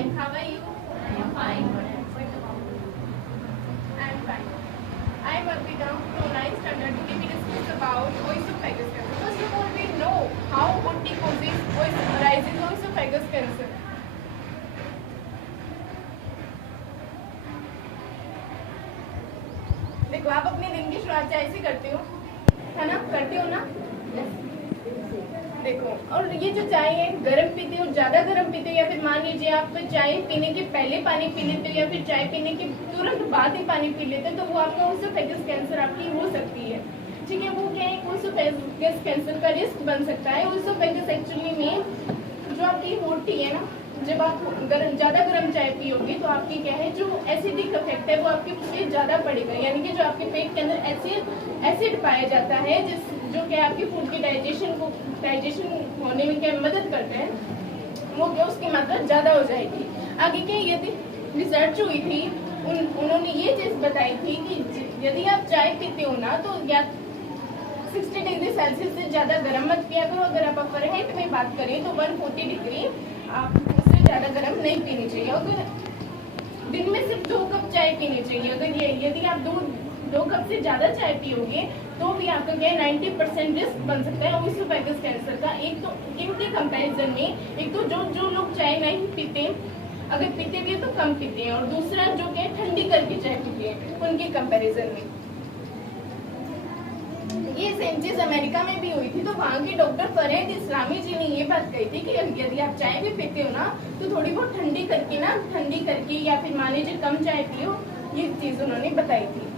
How are you? I am fine. I am fine. I am Arpita from 9th standard. Today we discuss about oesophagus cancer. First of all, we know how OT causes arises oesophagus cancer. देखो आप अपनी दिन की शुरुआत चाय से करते हो, है ना? करते हो ना? देखो, और ये जो चाय है गर्म पीते हो, ज्यादा गर्म पीते हो, या फिर मान लीजिए आप चाय पीने के पहले पानी पी लेते हो या फिर चाय पीने के तुरंत बाद ही पानी पी लेते हो, तो वो आपका ओएसोफेगस कैंसर आपकी हो सकती है। ठीक है, वो क्या है, ओएसोफेगस कैंसर का रिस्क बन सकता है। ओएसोफेगस एक्चुअली में जो आपकी होती है ना, जब आप ज्यादा गर्म चाय पियोगे तो आपकी क्या है, जो एसिडिक इफेक्ट है वो आपके पे ज्यादा पड़ेगा, यानी कि जो आपके पेट के अंदर एसिड पाया जाता है, जो क्या आपकी फूड की डाइजेशन होने में क्या मदद करता है, वो क्या उसकी मात्रा ज्यादा हो जाएगी। आगे क्या यदि रिसर्च हुई थी, उन्होंने ये चीज बताई थी कि यदि आप चाय पीते हो ना तो या 60 डिग्री सेल्सियस से ज्यादा गर्म मत पिया करो। अगर आप फ़ारेनहाइट में बात करें तो 140 डिग्री, आप उससे ज्यादा गर्म नहीं पीनी चाहिए। अगर दिन में सिर्फ 2 कप चाय पीनी चाहिए। अगर यदि आप 2 कप से ज्यादा चाय पियोगे तो भी आपका क्या 90% रिस्क बन सकता है ओएसोफेगस कैंसर का। एक तो इनके कंपैरिजन में, एक तो जो लोग चाय नहीं पीते, अगर पीते भी तो कम पीते हैं, और दूसरा जो क्या ठंडी करके चाय पीते हैं, उनके कंपैरिजन में। ये सेम चीज अमेरिका में भी हुई थी, तो वहाँ के डॉक्टर फरहद इस्लामी जी ने ये बात कही थी कि यदि आप चाय भी पीते हो ना तो थोड़ी बहुत ठंडी करके या फिर मान लीजिए कम चाय पियो, ये चीज उन्होंने बताई थी।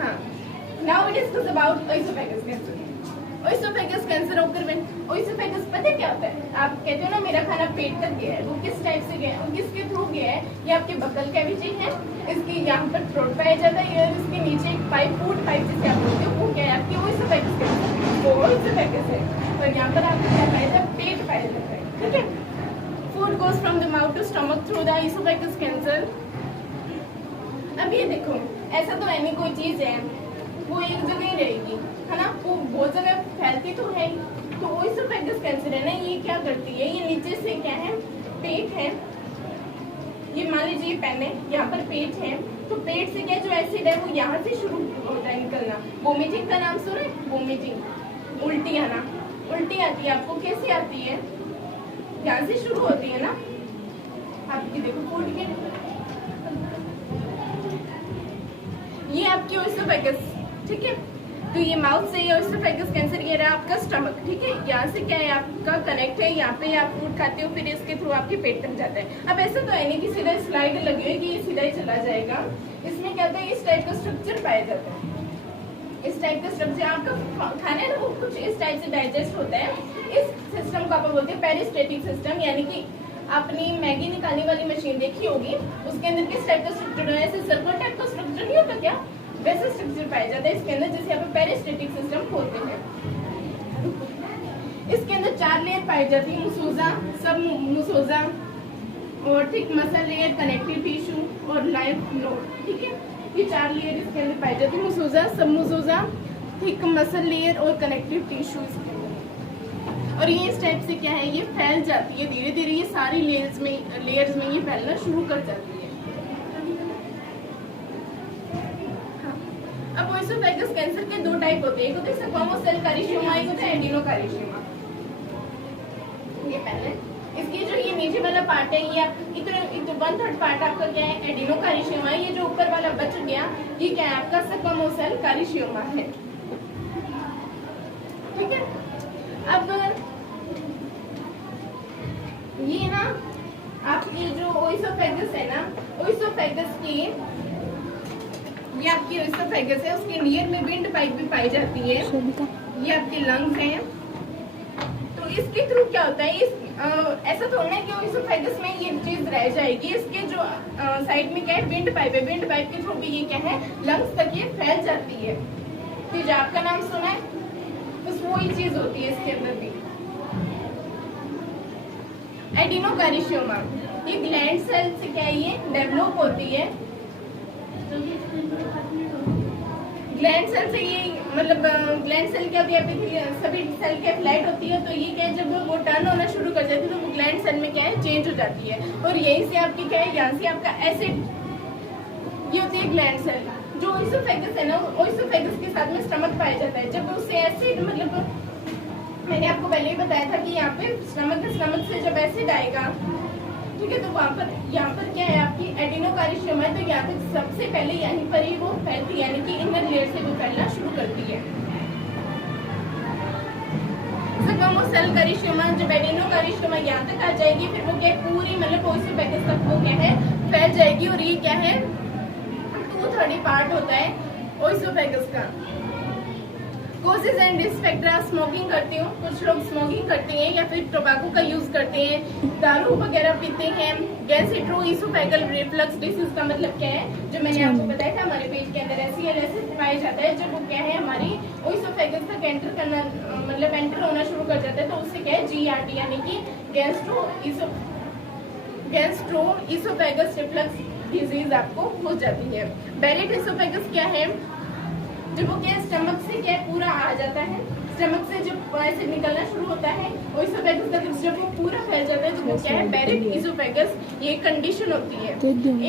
हाँ, now we discuss about oesophagus cancer. Oesophagus cancer occur when oesophagus पता क्या होता है? आप कहते हो ना मेरा खाना पेट तक गया है, वो किस टाइप से गया है, वो किसके थ्रू गया है? ये आपके बकल कैविटी है, इसके यहाँ पर थ्रोट पाया जाता है, और इसके नीचे एक पाइप, फूड पाइप जिसे आप बोलते हो, वो क्या है आपकी ओएसोफेगस कैंसर, वो ओएसोफेगस है। और यहाँ पर आपको क्या पाया जाता है? पेट पाया जाता है। ठीक है, food goes from the mouth to stomach through the oesophagus cancer. अब ये देखो, ऐसा तो है नहीं कोई चीज है वो एक जगह ही रहेगी, है ना? वो बहुत जगह फैलती तो है। तो ओएसोफेगस कैंसर है ना, ये क्या करती है, ये नीचे से क्या है, पेट है, ये मान लीजिए पेन है, यहाँ पर पेट है, तो पेट से क्या जो एसिड है वो यहाँ से शुरू होता है निकलना। वोमिटिंग का नाम सुने? वोमिटिंग, उल्टी आना, उल्टी आती है आपको, कैसे आती है? यहाँ से शुरू होती है ना आपकी, देखो फूड के, ये आपकी ओएसोफेगस। ठीक है, तो ये माउथ से ये ओएसोफेगस कैंसर, ये रहा आपका स्टमक। ठीक है, यहाँ से क्या है आपका कनेक्ट है, यहाँ पे आप फूड खाते हो, फिर इसके थ्रू आपके पेट तक जाता है। अब ऐसा तो है नहीं कि सीधा स्लाइड लगी हुई कि ये सीधा ही चला जाएगा। इसमें क्या होता है, इस टाइप का स्ट्रक्चर पाया जाता है, इस टाइप का स्ट्रक्चर आपका खाना है ना, वो कुछ इस टाइप से डाइजेस्ट होता है। इस सिस्टम को आप बोलते हैं पेरिस्टेटिक सिस्टम, यानी कि आपने मैगी निकालने वाली मशीन देखी होगी, उसके अंदर किस टाइप का स्ट्रक्चर है, ऐसे सर्कल टाइप का स्ट्रक्चर नहीं होता क्या, वैसा स्ट्रक्चर पाया जाता है इसके अंदर, जिसे आप पेरिस्टेटिक सिस्टम बोलते हैं। इसके अंदर 4 लेयर पाई जाती है, मुकोसा, सब मुकोसा, और thick muscle layer, connective tissue और लाइफ नोड। ठीक है, ये 4 लेयर इसके अंदर पाई जाती है, मुकोसा, सब मुकोसा, थिक मसल लेयर और कनेक्टिव टिश्यू इसके अंदर। और ये इस टाइप से क्या है, ये फैल जाती है धीरे धीरे, ये सारी लेयर्स में ये फैलना शुरू कर जाती है। अब ओएसोफेगस कैंसर के 2 टाइप होते हैं, एक होता है स्क्वामोस सेल कार्सिनोमा, एक होता है एडिनोकार्सिनोमा। ये पहले इसकी जो ये नीचे वाला पार्ट है, ये इतना 1/3 पार्ट आपका क्या है, एडिनोकार्सिनोमा। ये जो ऊपर वाला बच गया, ये क्या है आपका स्क्वामोस सेल कार्सिनोमा है। ठीक है, अब ये ना आपकी जो ओएसोफेगस है ना, ओएसोफेगस की, ये आपकी ओएसोफेगस है, उसके नियर में विंड पाइप भी पाई जाती है, ये आपके लंग्स हैं। तो इसके थ्रू क्या होता है, ऐसा थोड़ा है कि ओएसोफेगस में ये चीज रह जाएगी, इसके जो साइड में क्या है, विंड पाइप है, विंड पाइप के थ्रू भी ये क्या है, लंग्स तक ये फैल जाती है। फिर आपका नाम सुना है, बस वो ही चीज होती है इसके अंदर भी। एडिनोकार्सिनोमा, ये ग्लैंड सेल से क्या है, ये डेवलप होती है। ग्लैंड सेल से ये मतलब ग्लैंड सेल क्या होती है, सभी सेल क्या फ्लैट होती है, तो ये क्या है, जब वो टर्न होना शुरू कर जाती है तो वो ग्लैंड सेल में क्या है है चेंज हो जाती है। और यहीं से आपकी क्या है, यहाँ से आपका एसिड, ये होती है ग्लैंड सेल। जो ओइसोफेगस है ना, ओइसोफेगस के साथ में स्टमक पाया जाता है। जब उससे एसिड, मतलब मैंने आपको पहले ही बताया था कि यहाँ पे स्टमक से जब एसिड आएगा, ठीक है, तो वहाँ पर यहाँ पर क्या है आपकी एडिनोकार्सिनोमा है, तो यहाँ पे सबसे पहले यहीं पर ही वो फैलती है, यानी कि इनर लेयर से वो फैलना शुरू करती है। स्क्वैमोसेल कार्सिनोमा, जब एडिनोकार्सिनोमा यहाँ तक आ जाएगी, फिर वो क्या पूरी मतलब ओइसोफेगस तक वो क्या है फैल जाएगी। और ये क्या है 2/3 पार्ट होता है ओइसोफेगस का। Causes and risk factor, smoking करती हूँ, कुछ लोग स्मोकिंग करते हैं या फिर टोबैको का यूज करते हैं, दारू वगैरह पीते हैं। गैस्ट्रोइसोफेगल रिफ्लक्स डिसीज का मतलब क्या है, जो मैंने आपको बताया था हमारे पेट के अंदर एसिड पाया जाता है, जब वो क्या है हमारी ओइसोफेगस तक एंटर करना, मतलब एंटर होना शुरू कर जाता है, तो उससे क्या है GERD यानी कि गैस्ट्रोइसोफेगस रिफ्लक्स डिजीज आपको हो जाती है। बैरेट इसोफेगस क्या है, जब वो क्या स्टमक से क्या पूरा आ जाता है, स्टमक से जब ऐसे निकलना शुरू होता है ओइसोफेगस तक, जब वो पूरा फैल जाता है, तो वो क्या है बैरेट इसोफेगस, ये कंडीशन होती है।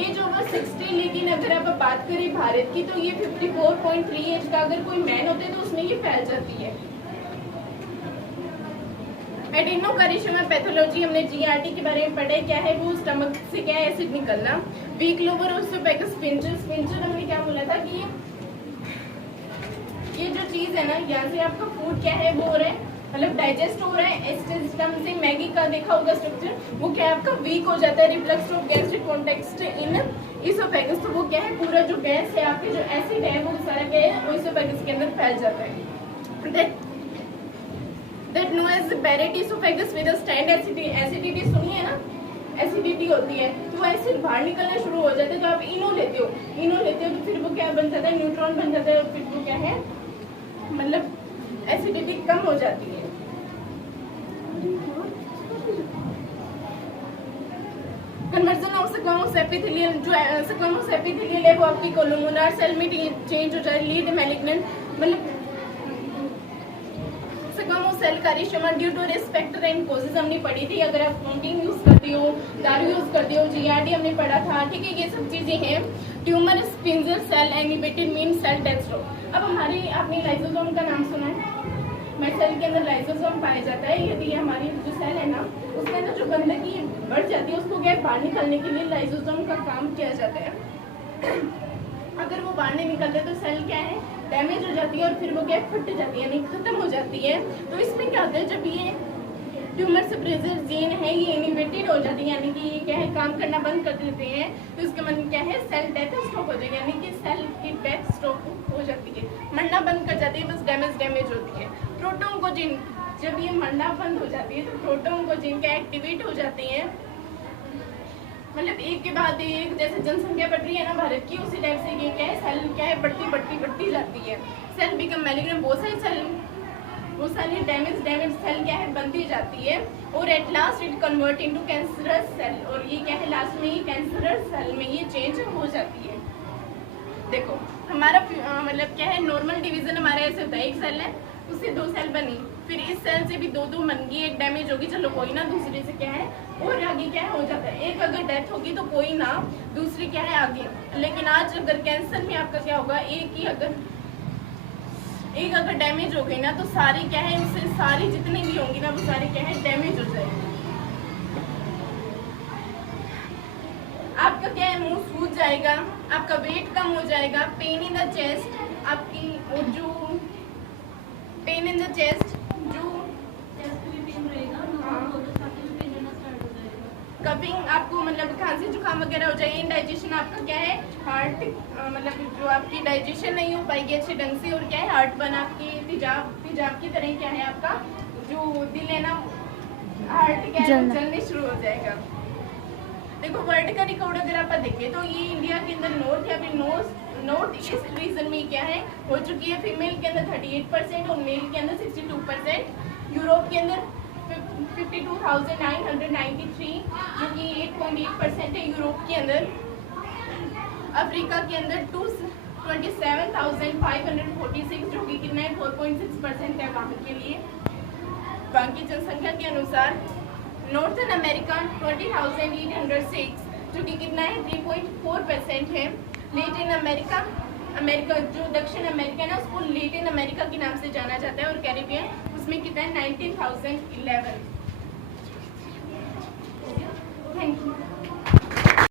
एज ओवर 60, लेकिन अगर आप बात करें भारत की, तो ये 54.3 एज का अगर कोई मैन होते हैं तो उसमें ये फैल जाती है। एडिनोकार्सिनोमा पैथोलॉजी, हमने GERD के बारे में पढ़ा है, क्या है वो स्टमक से क्या है एसिड निकलना। वीक लोअर ओइसोफेगस स्फिंक्टर, हमने क्या बोला था कि ये जो चीज है ना, यहाँ से आपका फूड क्या है वो हो रहा है, मतलब डाइजेस्ट हो रहा है, इस सिस्टम से मैगी का देखा होगा स्ट्रक्चर, वो क्या है आपका वीक हो जाता है। Reflux of gastric context in oesophagus, तो वो क्या है पूरा जो गैस है आपके, जो एसिड है वो सारा क्या है इसोफेगस के अंदर फैल जाता है। That know as Barrett oesophagus with stand acidity, सुनिए ना, एसिडिटी होती है, तो वो एसिड बाहर निकलना शुरू हो जाता है। तो आप इनो लेते हो तो फिर वो क्या बन जाता है, न्यूट्रॉन बन जाता है, और फिर वो क्या है मतलब एसिडिटी कम हो जाती है। कन्वर्जन ऑफ स्क्वैमोस एपिथेलियल, जो स्क्वैमोस एपिथेलियल है वो आपकी कोलुमनार सेल में चेंज हो जाए, लीड मैलिग्नेंट, मतलब squamous cell carcinoma due to risk factor and causes हमने पढ़ी थी। अगर आप स्मोकिंग यूज करती हो, दारू यूज करती हो, GERD हमने पढ़ा था, ठीक है, ये सब चीजें हैं। ट्यूमर स्पिंजर cell inhibited mean cell death stroke. अब हमारी, आपने लाइसोसोम का नाम सुना है, हमारे सेल के अंदर लाइसोसोम पाया जाता है। यदि हमारी जो सेल है ना, उसके अंदर जो गंदगी बढ़ जाती है, उसको क्या बाहर निकालने के लिए लाइसोसोम का काम किया जाता है। अगर वो बाहर नहीं निकलते तो सेल क्या है डैमेज हो जाती है, और फिर वो क्या फट जाती है, यानी खत्म हो जाती है। तो इसमें क्या होता है, जब ये ट्यूमर सप्रेसर जीन है ये इनहिबिटेड हो जाती है, यानी कि ये क्या है काम करना बंद कर देते हैं, तो इसका मतलब क्या है सेल डेथ स्ट्रोक हो जाएगी, यानी कि सेल की डेथ स्ट्रोक हो जाती है, मरना बंद कर जाती है, बस डैमेज होती है। प्रोटोन्कोजिन, जब ये मरना बंद हो जाती है तो प्रोटोन्कोजिन क्या एक्टिवेट हो जाती है, मतलब एक के बाद एक, जैसे जनसंख्या बढ़ रही है ना भारत की, उसी टाइप से ये क्या है सेल क्या है बढ़ती जाती है। सेल बिकम मैलिग्नेंट, बहुत सारी डैमेज सेल क्या है बनती जाती है, और at last it convert into cancerous cell, और ये क्या है लास्ट में ये कैंसरस सेल में ये चेंज हो जाती है। देखो हमारा मतलब क्या है नॉर्मल डिवीजन हमारा ऐसे होता है, एक सेल है उससे 2 सेल बनी, फिर इस सेल से भी 2 बन गई, एक डैमेज होगी, चलो कोई ना, दूसरे से क्या है और आगे क्या है हो जाता है, एक अगर डेथ होगी तो कोई ना, दूसरी क्या है आगे। लेकिन आज अगर कैंसर में आपका क्या होगा, एक अगर डैमेज हो गई ना तो सारी क्या है उससे सारी जितनी भी होंगी ना वो सारी क्या है डैमेज हो जाएगी। आपका क्या है मुंह सूज जाएगा, आपका वेट कम हो जाएगा, पेन इन द चेस्ट, आपकी जो पेन इन द चेस्ट जो कपिंग आपको मतलब खांसी जुकाम वगैरह हो जाएगी। इंडाइजेशन आपका क्या है हार्ट मतलब जो आपकी डाइजेशन नहीं हो पाएगी अच्छे ढंग से, और क्या है हार्ट बन आपकी तेजाब की तरह क्या है आपका जो दिल है ना हार्ट क्या है जलने शुरू हो जाएगा। देखो वर्ल्ड का रिकॉर्ड अगर आप देखें तो ये इंडिया के अंदर नॉर्थ या फिर नॉर्थ ईस्ट रीजन में क्या है हो चुकी है, फीमेल के अंदर 38% और मेल के अंदर 62%, यूरोप के अंदर 52,993 जो कि 8.8% है यूरोप के अंदर, अफ्रीका के अंदर 27,546 जो कि कितना है 4.6% है वहाँ के लिए। वहाँ की जनसंख्या के अनुसार नॉर्थन अमेरिका 20,806 जो कि कितना है 3.4% है। लेटिन अमेरिका जो दक्षिण अमेरिका है ना उसको लेटिन अमेरिका के नाम से जाना जाता है, और कैरिबियन उसमें कितना है 19,011।